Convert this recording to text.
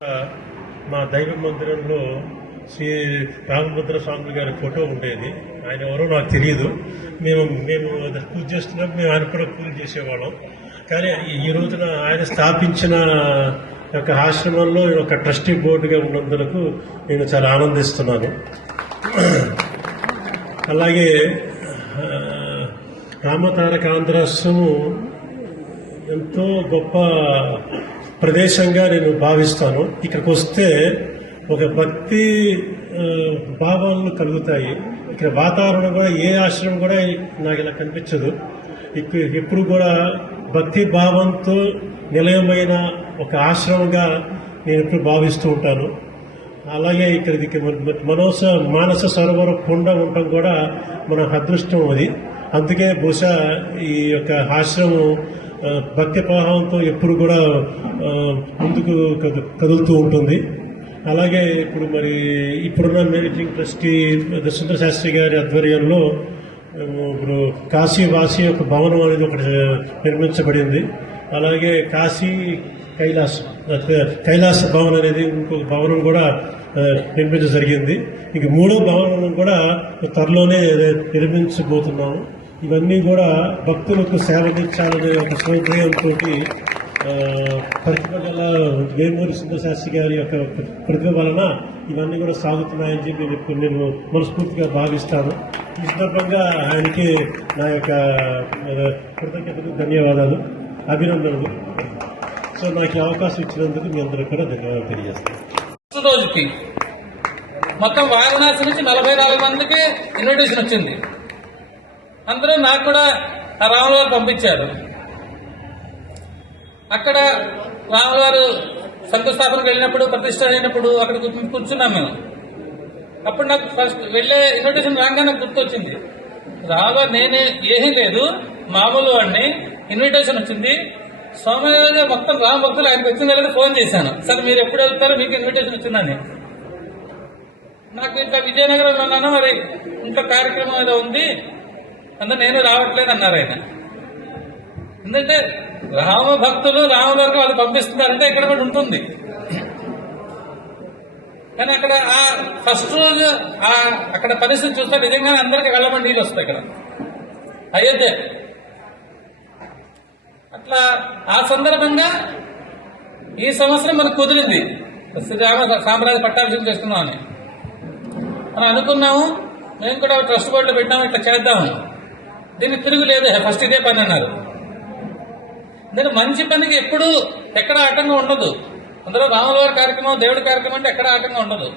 మా దైవ మందిరంలో శ్రీ రామభద్ర స్వామి గారి ఫోటో ఉండేది. ఆయన ఎవరో నాకు తెలియదు. మేము పూజ చేస్తున్నప్పుడు మేము ఆయన కూడా పూజ చేసేవాళ్ళం. కానీ ఈ రోజున ఆయన స్థాపించిన యొక్క ఆశ్రమంలో ఒక ట్రస్టీ బోర్డుగా ఉన్నందుకు నేను చాలా ఆనందిస్తున్నాను. అలాగే రామతారక ఆంధ్రాశ్రమం ఎంతో గొప్ప ప్రదేశంగా నేను భావిస్తాను. ఇక్కడికి వస్తే ఒక భక్తి భావాలు కలుగుతాయి. ఇక్కడ వాతావరణం కూడా ఏ ఆశ్రమం కూడా నాకు ఇలా కనిపించదు. ఎప్పుడు కూడా భక్తి భావంతో నిలయమైన ఒక ఆశ్రమంగా నేను ఎప్పుడు భావిస్తూ ఉంటాను. అలాగే ఇక్కడ మానస సరోవర కొండ ఉండటం కూడా మన అదృష్టం అది. అందుకే బహుశా ఈ యొక్క ఆశ్రమం భక్తి భావంతో ఎప్పుడు కూడా ముందుకు కదులుతూ ఉంటుంది. అలాగే ఇప్పుడున్న మేనేజింగ్ ట్రస్టీ సుందర శాస్త్రి గారి ఆధ్వర్యంలో ఇప్పుడు కాశీ వాసి ఒక భవనం అనేది ఒకటి నిర్మించబడింది. అలాగే కాశీ కైలాస భవన్ అనేది ఇంకొక భవనం కూడా నిర్మించడం జరిగింది. ఇంక మూడో భవనం కూడా త్వరలోనే నిర్మించబోతున్నాము. ఇవన్నీ కూడా భక్తులకు సేవలించాలనే ఒక సౌకర్యంతో ప్రతిభ గల వేమూరి సుందర శాస్త్రి గారి యొక్క ప్రతిభ వలన ఇవన్నీ కూడా సాగుతున్నాయని చెప్పి నేను మనస్ఫూర్తిగా భావిస్తాను. ఈ సందర్భంగా ఆయనకి నా యొక్క కృతజ్ఞతలు, ధన్యవాదాలు, అభినందనలు. సో నాకు ఈ అవకాశం ఇచ్చినందుకు మీ అందరికీ కూడా ధన్యవాదాలు తెలియజేస్తాను. రోజుకి మొత్తం వారణాసి నుంచి 44 మందికి ఇన్విటేషన్ వచ్చింది. అందరూ నాకు కూడా ఆ రాముల వారు పంపించారు. అక్కడ రాముల వారు శంకుస్థాపనకు వెళ్ళినప్పుడు, ప్రతిష్ట అయినప్పుడు అక్కడ కూర్చున్నాం మేము. అప్పుడు నాకు ఫస్ట్ వెళ్ళే ఇన్విటేషన్ రాగానే గుర్తొచ్చింది, రాముల నేనే ఏమీ లేదు, మామూలు వాడిని, ఇన్విటేషన్ వచ్చింది. సోమవారం మొత్తం రామ భక్తులు ఆయనకు వచ్చింది లేదా ఫోన్ చేశాను, సార్ మీరు ఎప్పుడు వెళ్తారో మీకు ఇన్విటేషన్ వచ్చిందని. నాకు ఇట్లా విజయనగరంలో ఉన్నాను, మరి ఇంట్లో కార్యక్రమం ఏదో ఉంది, అందులో నేను రావట్లేదు అన్నారు ఆయన. ఎందుకంటే రామ భక్తులు రాముల వరకు వాళ్ళు పంపిస్తున్నారంటే ఇక్కడ కూడా ఉంటుంది. కానీ అక్కడ ఆ ఫస్ట్ రోజు అక్కడ పరిస్థితి చూస్తే నిజంగానే అందరికీ వెళ్ళమని నీళ్ళు వస్తాయి ఇక్కడ అయోధ్య. అట్లా ఆ సందర్భంగా ఈ సంవత్సరం మనకు కుదిరింది శ్రీరామ సామ్రాజ్య పట్టాభిషేకం చేసుకున్నామని మనం అనుకున్నాము. మేము కూడా ట్రస్ట్ బోర్డులో పెట్టాము, ఇట్లా చేద్దాము, దీనికి తిరుగులేదు, ఫస్ట్ ఇదే పని అన్నారు. నేను మంచి పనికి ఎప్పుడు ఎక్కడ ఆటంకం ఉండదు. అందులో రాముల వారి కార్యక్రమం, దేవుడి కార్యక్రమం అంటే ఎక్కడ ఆటంకం ఉండదు.